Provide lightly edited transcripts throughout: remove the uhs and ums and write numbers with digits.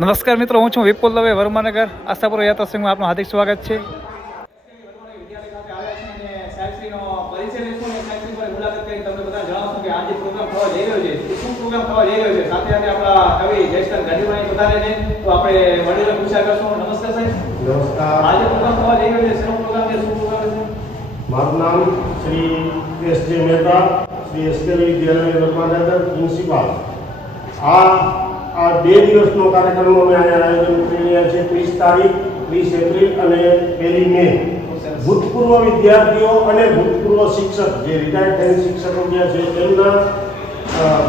નમસ્કાર મિત્રો, હું છું વિપુલ દવે, વર્માનગર આશાપુરા યાત્રા સંઘમાં આપનું હાર્દિક સ્વાગત છે. મારું નામ શ્રી એસ.જે. મહેતા, શ્રી એસ.કે. વિદ્યાલય વર્માનગર પ્રિન્સિપાલ. આ 2 દિવસનો કાર્યક્રમનો અમે અહીંયા આયોજન કરી રહ્યા છીએ. 30 તારીખ, 30 એપ્રિલ અને 1 મે. ભૂતપૂર્વ વિદ્યાર્થીઓ અને ભૂતપૂર્વ શિક્ષક જે રિટાયર્ડ થયેલ શિક્ષકો ગયા છે તેમના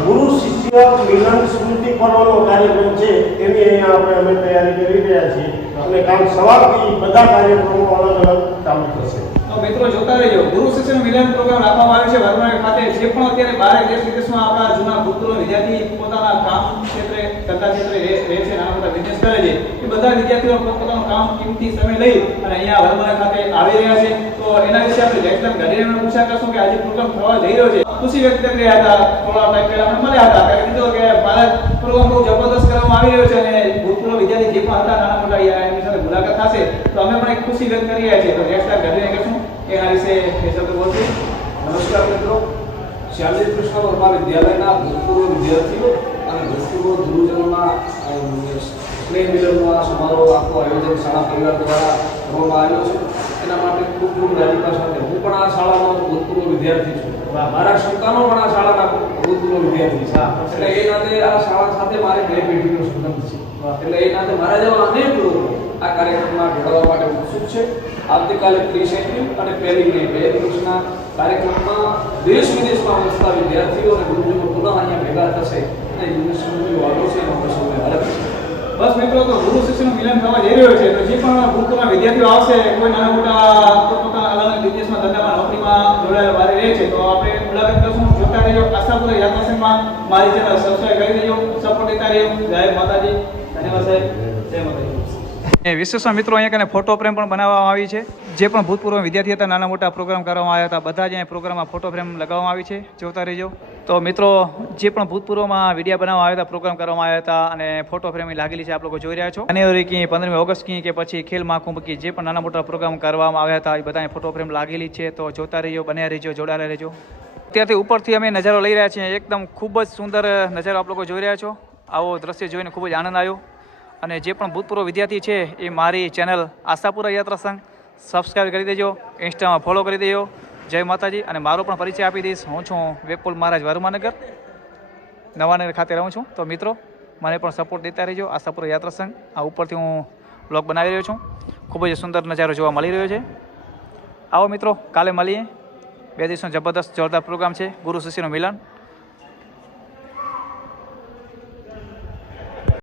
ગુરુ શિષ્ય મિલન સ્મૃતિ પર્વનો કાર્યક્રમ છે. તેની અહીંયા અમે તૈયારી કરી રહ્યા છીએ અને કાલ સવારથી બધા કાર્યક્રમો અલગ અલગ ચાલુ થશે. તો મિત્રો જોતા રહેજો, ગુરુ શિષ્યનું મિલન પ્રોગ્રામ રાખવામાં આવે છે વર્માનગર ખાતે. જે પણ અત્યારે બહાર દેશ વિદેશમાં આપણા જૂના ભૂતપૂર્વ વિદ્યાર્થી પોતાના કામ ક્ષેત્રે, ધંધા ક્ષેત્રે રહે છે, નાના મોટા બિઝનેસ કરે છે, એ બધા વિદ્યાર્થીઓ પોતાનું કામ કિંમતી સમય લઈ અને અહીંયા વર્માનગર ખાતે આવી રહ્યા છે. તો એના વિશે આપણે જયસ્તન ગાંધીને પૂછ્યા કરશું કે આજે પ્રોગ્રામ થવા જઈ રહ્યો છે. ખુશી વ્યક્ત કરી રહ્યા હતા. થોડા ટાઈમ પહેલા અમે મળ્યા હતા ત્યારે કીધું કે ભારત પ્રોગ્રામ બહુ જબરદસ્ત કરવામાં આવી રહ્યો છે અને ભૂતપૂર્વ વિદ્યાર્થી જે પણ હતા નાના મોટા એમની સાથે મુલાકાત થશે. તો અમે પણ એક ખુશી વ્યક્ત કરી રહ્યા છીએ. તો જયસ્તન ગાંધીને કહેશું એના વિશે બે શબ્દ બોલશે. નમસ્કાર મિત્રો, શ્યામજી કૃષ્ણ વર્મા વિદ્યાલયના ભૂતપૂર્વ વિદ્યાર્થીઓ અને ભૂતપૂર્વ ગુરુજનોના સ્નેહ મિલનનો આ સમારોહ આખો આયોજન શાળા પરિવાર દ્વારા કરવામાં આવ્યો છે. એના માટે ખૂબ ખૂબ રાજીપા સાથે હું પણ આ શાળાનો ભૂતપૂર્વ વિદ્યાર્થી છું. મારા સંતાનો પણ આ શાળાના ભૂતપૂર્વ વિદ્યાર્થી છે. એટલે એ નાતે આ શાળા સાથે મારે 2 પેઢીનો સંબંધ છે. એટલે એ નાતે મારા જેવા અનેક લોકો આ કાર્યક્રમમાં જોડાવા માટે ઉત્સુક છે. આવતીકાલે 30 એપ્રિલ અને 1 મે 2 દિવસના કાર્યક્રમમાં દેશ વિદેશમાં વસતા વિદ્યાર્થીઓ અને ગુરુજનો પુનઃ અહીંયા ભેગા થશે અને યુનિવર્સિટીનો વાળો છે એનો પ્રસંગ અલગ છે. બસ મિત્રો, તો ગુરુ શિષ્યનું મિલન થવા જઈ રહ્યો છે. તો જે પણ ભૂતપૂર્વ વિદ્યાર્થીઓ આવશે, કોઈ નાના મોટા પોતાના અલગ અલગ બિઝનેસમાં, ધંધામાં, નોકરીમાં જોડાયેલા વારે રહે છે, તો આપણે મુલાકાત કરશું. જોતા રહેજો આશાપુરા યાત્રા સંઘમાં. મારી ચેનલ સબસ્ક્રાઈબ કરી દેજો, સપોર્ટ દેતા રહેજો. જય માતાજી, ધન્યવાદ સાહેબ, જય માતાજી. વિશેષમાં મિત્રો અહીંયા કને ફોટો ફ્રેમ પણ બનાવવામાં આવી છે. જે પણ ભૂતપૂર્વ વિદ્યાર્થી હતા, નાના મોટા પ્રોગ્રામ કરવામાં આવ્યા હતા, બધા જ અહીંયા પ્રોગ્રામમાં ફોટો ફ્રેમ લગાવવામાં આવી છે. જોતા રહેજો. તો મિત્રો, જે પણ ભૂતપૂર્વમાં વિડીયો બનાવવામાં આવ્યા હતા, પ્રોગ્રામ કરવામાં આવ્યા હતા અને ફોટો ફ્રેમ લાગેલી છે, આપ લોકો જોઈ રહ્યા છો. જાન્યુઆરી કી, 15મી ઓગસ્ટ કી કે પછી ખેલ મહાકુંભ કી જે પણ નાના મોટા પ્રોગ્રામ કરવામાં આવ્યા હતા એ બધા ફોટો ફ્રેમ લાગેલી છે. તો જોતા રહેજો, બન્યા રહેજો, જોડાયેલા રહેજો. અત્યારથી ઉપરથી અમે નજારો લઈ રહ્યા છીએ. એકદમ ખૂબ જ સુંદર નજારો આપ લોકો જોઈ રહ્યા છો. આવો દ્રશ્ય જોઈને ખૂબ જ આનંદ આવ્યો. અને જે પણ ભૂતપૂર્વ વિદ્યાર્થી છે એ મારી ચેનલ આશાપુરા યાત્રા સંઘ સબસ્ક્રાઈબ કરી દેજો, ઇન્સ્ટામાં ફોલો કરી દેજો. જય માતાજી. અને મારો પણ પરિચય આપી દઈશ. હું છું વિપુલ મહારાજ, વર્માનગર નવાનગર ખાતે રહું છું. તો મિત્રો, મને પણ સપોર્ટ દેતા રહેજો. આશાપુરા યાત્રા સંઘ આ ઉપરથી હું બ્લોગ બનાવી રહ્યો છું. ખૂબ જ સુંદર નજારો જોવા મળી રહ્યો છે. આવો મિત્રો, કાલે મળીએ. 2 દિવસનો જબરદસ્ત જોરદાર પ્રોગ્રામ છે ગુરુ શિષ્યનું મિલન.